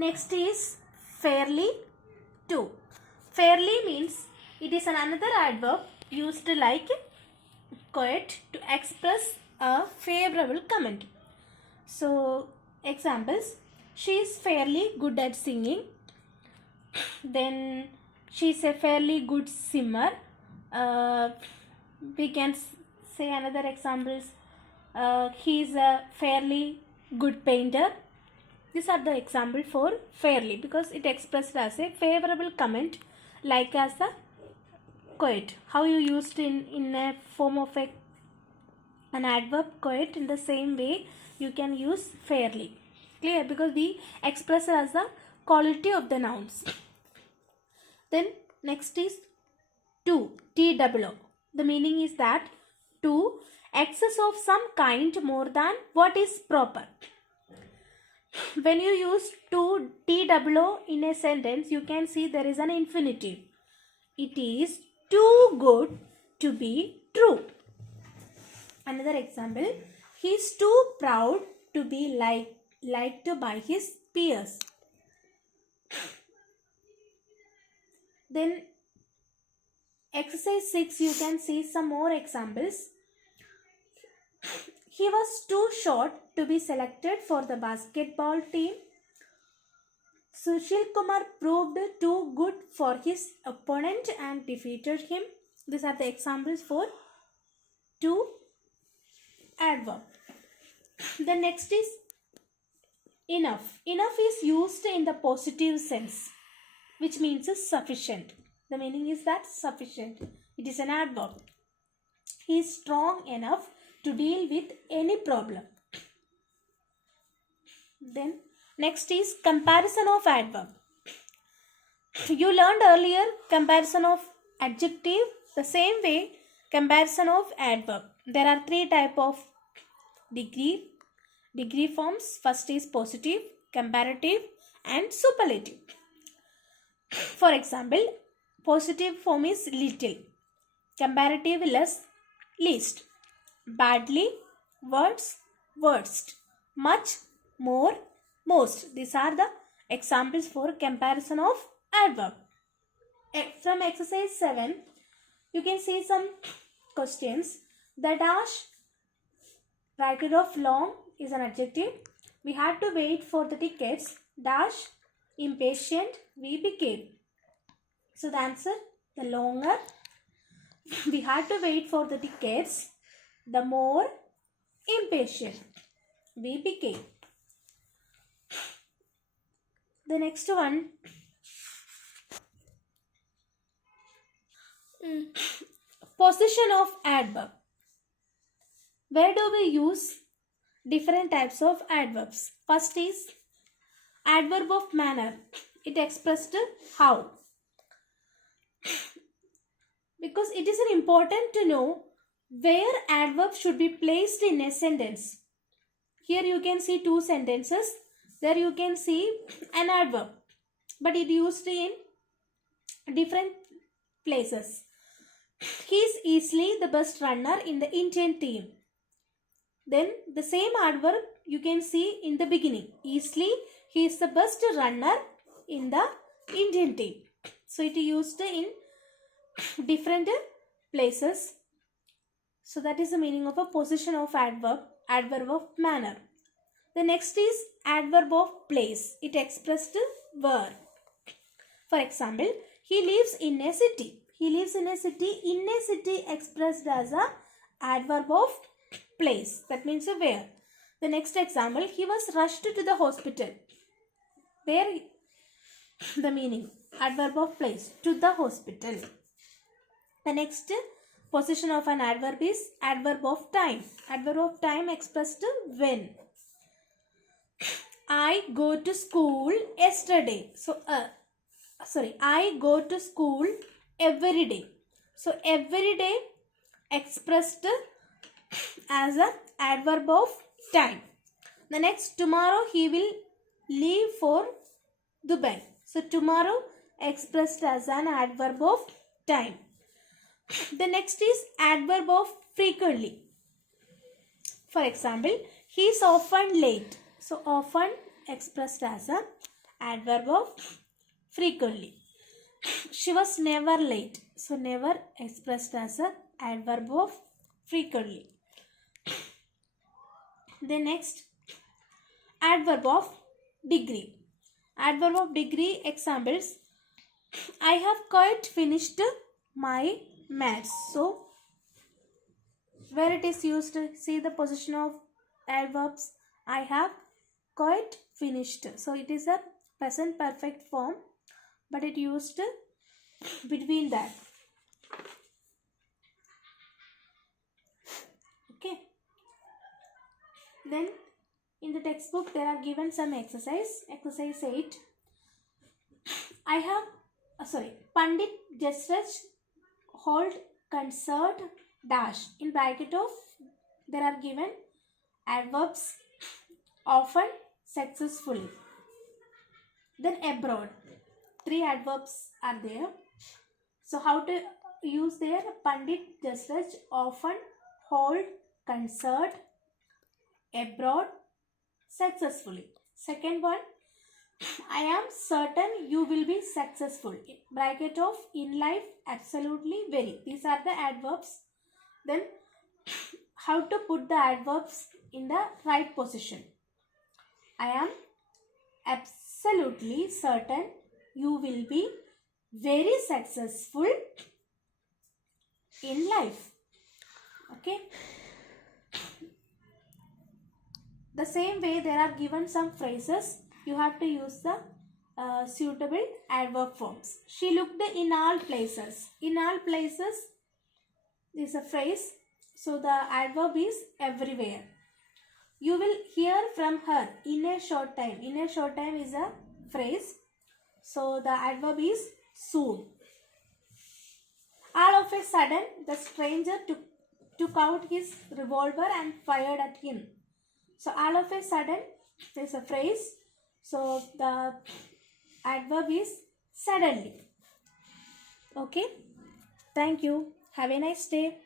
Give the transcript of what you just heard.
Next is fairly too. Fairly means it is another adverb used like quite to express a favorable comment. So examples, she is fairly good at singing. Then she is a fairly good swimmer. We can say another examples. He is a fairly good painter. These are the example for fairly because it expressed as a favorable comment, like as a quite. How you used in a form of an adverb quite, in the same way you can use fairly. Clear? Because we express as the quality of the nouns. Then next is to, T-double-O. The meaning is that to excess of some kind more than what is proper. When you use to, T-double-O in a sentence, you can see there is an infinitive. It is too good to be true. Another example, he is too proud to be liked by his peers. Then exercise 6, you can see some more examples. He was too short to be selected for the basketball team. Sushil Kumar proved too good for his opponent and defeated him. These are the examples for to adverb. The next is enough. Enough is used in the positive sense, which means sufficient. The meaning is that sufficient. It is an adverb. He is strong enough to deal with any problem. Then next is comparison of adverb. You learned earlier comparison of adjective. The same way comparison of adverb. There are three types of degree forms. First is positive, comparative and superlative. For example, positive form is little, comparative less, least, badly, worst, much, more, most. These are the examples for comparison of adverb. From exercise 7, you can see some questions. The dash bracket of long is an adjective. We had to wait for the tickets. Dash impatient we became. So the answer, the longer we had to wait for the tickets, the more impatient we became. The next one, position of adverb. Where do we use different types of adverbs? First is adverb of manner. It expressed how. Because it is important to know where adverb should be placed in a sentence. Here you can see two sentences. There you can see an adverb, but it used in different places. He is easily the best runner in the Indian team. Then the same adverb you can see in the beginning. Easily, he is the best runner in the Indian team. So it is used in different places. So that is the meaning of a position of adverb, adverb of manner. The next is adverb of place. It expressed where. For example, he lives in a city. He lives in a city. In a city expressed as a adverb of place. That means where. The next example, he was rushed to the hospital. Where the meaning, adverb of place, to the hospital. The next position of an adverb is adverb of time. Adverb of time expressed when. I go to school yesterday. So, I go to school every day. So, every day expressed as an adverb of time. The next, tomorrow he will leave for Dubai. So, tomorrow expressed as an adverb of time. The next is adverb of frequently. For example, he is often late. So, often expressed as an adverb of frequently. She was never late. So never expressed as a adverb of frequently. The next adverb of degree. Adverb of degree examples. I have quite finished my maths. So where it is used, see the position of adverbs. I have quite finished. So it is a present perfect form, but it used between that. Okay. Then in the textbook there are given some exercise. Exercise 8. I have Pandit Jasraj hold concert dash. In bracket of there are given adverbs often, successfully. Then abroad. 3 adverbs are there. So how to use there? Pandit Jasraj often hold concert abroad successfully. Second one, I am certain you will be successful. Bracket of in life, absolutely, very. These are the adverbs. Then how to put the adverbs in the right position. I am absolutely certain you will be very successful in life. Okay. The same way there are given some phrases. You have to use the suitable adverb forms. She looked in all places. In all places is a phrase. So the adverb is everywhere. You will hear from her in a short time. In a short time is a phrase. So the adverb is soon. All of a sudden the stranger took out his revolver and fired at him. So all of a sudden there is a phrase. So the adverb is suddenly. Okay. Thank you. Have a nice day.